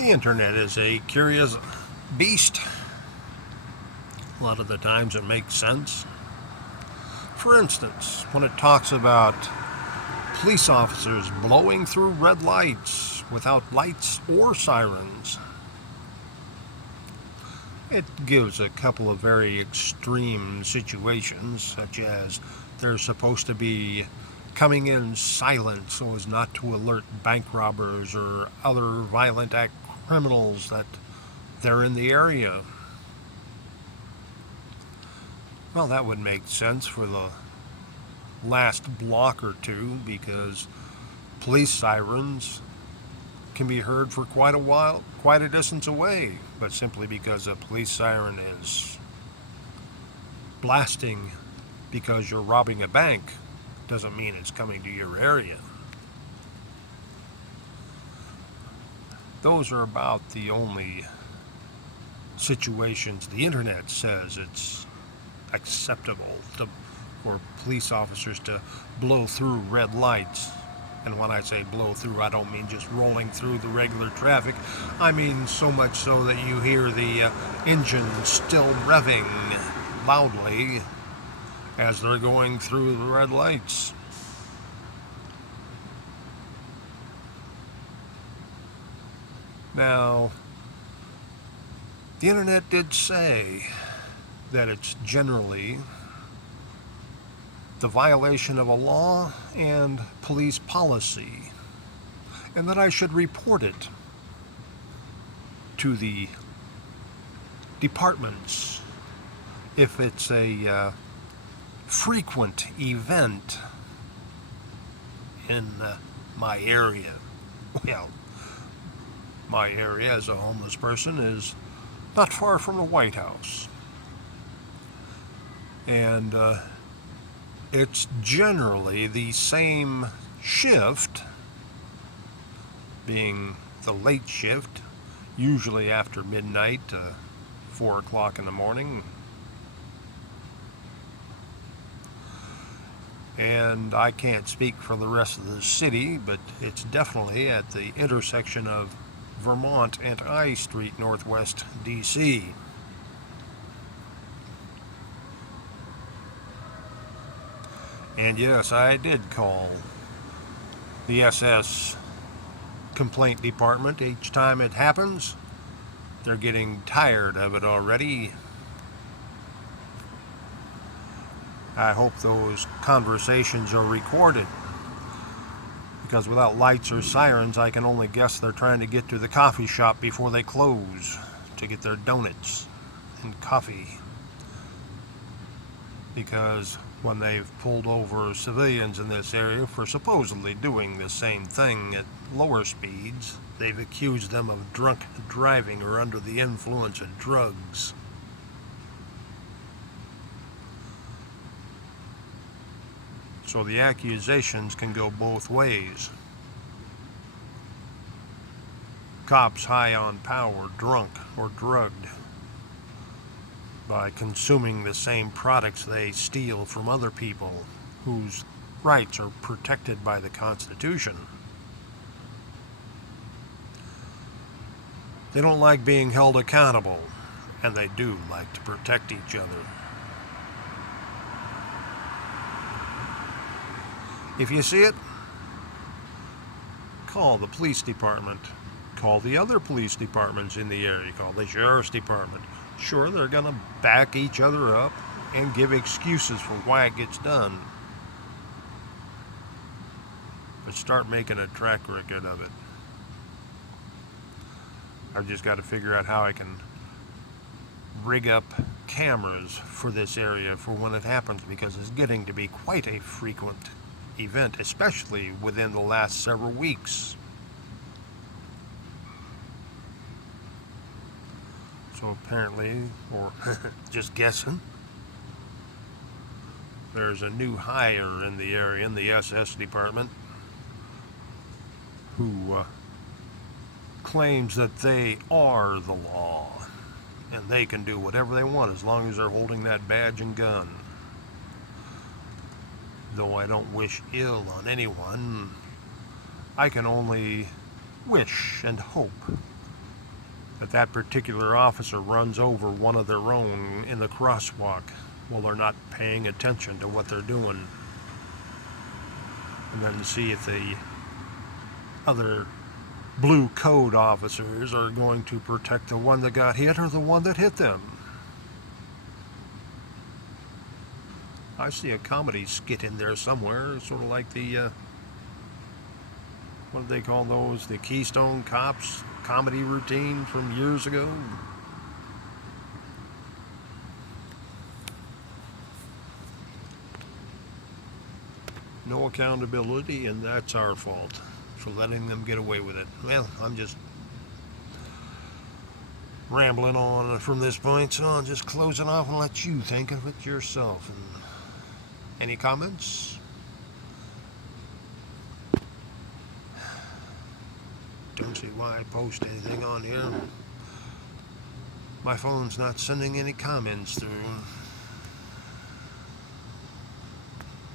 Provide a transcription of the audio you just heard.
The internet is a curious beast. A lot of the times it makes sense. For instance, when it talks about police officers blowing through red lights without lights or sirens, it gives a couple of very extreme situations, such as they're supposed to be coming in silent so as not to alert bank robbers or other violent act criminals that they're in the area. Well, that would make sense for the last block or two, because police sirens can be heard for quite a while, quite a distance away, but simply because a police siren is blasting because you're robbing a bank doesn't mean it's coming to your area. Those are about the only situations the internet says it's acceptable for police officers to blow through red lights. And when I say blow through, I don't mean just rolling through the regular traffic. I mean so much so that you hear the engine still revving loudly as they're going through the red lights. Now, the internet did say that it's generally the violation of a law and police policy, and that I should report it to the departments if it's a frequent event in my area. Well, my area as a homeless person is not far from the White House. And it's generally the same shift, being the late shift, usually after midnight, 4 o'clock in the morning. And I can't speak for the rest of the city, but it's definitely at the intersection of Vermont and I Street, Northwest DC. And yes, I did call the SS complaint department each time it happens. They're getting tired of it already. I hope those conversations are recorded, because without lights or sirens, I can only guess they're trying to get to the coffee shop before they close to get their donuts and coffee. Because when they've pulled over civilians in this area for supposedly doing the same thing at lower speeds, they've accused them of drunk driving or under the influence of drugs. So the accusations can go both ways. Cops high on power, drunk or drugged by consuming the same products they steal from other people whose rights are protected by the Constitution. They don't like being held accountable, and they do like to protect each other. If you see it, call the police department. Call the other police departments in the area. Call the sheriff's department. Sure, they're going to back each other up and give excuses for why it gets done. But start making a track record of it. I've just got to figure out how I can rig up cameras for this area for when it happens, because it's getting to be quite a frequent event, especially within the last several weeks. So apparently, or just guessing, there's a new hire in the area in the SS department who claims that they are the law and they can do whatever they want as long as they're holding that badge and gun. Though I don't wish ill on anyone, I can only wish and hope that that particular officer runs over one of their own in the crosswalk while they're not paying attention to what they're doing. And then to see if the other blue code officers are going to protect the one that got hit or the one that hit them. I see a comedy skit in there somewhere, sort of like the, what do they call those? The Keystone Cops comedy routine from years ago. No accountability, and that's our fault for letting them get away with it. Well, I'm just rambling on from this point, so I'll just close it off and let you think of it yourself. And any comments? Don't see why I post anything on here. My phone's not sending any comments through.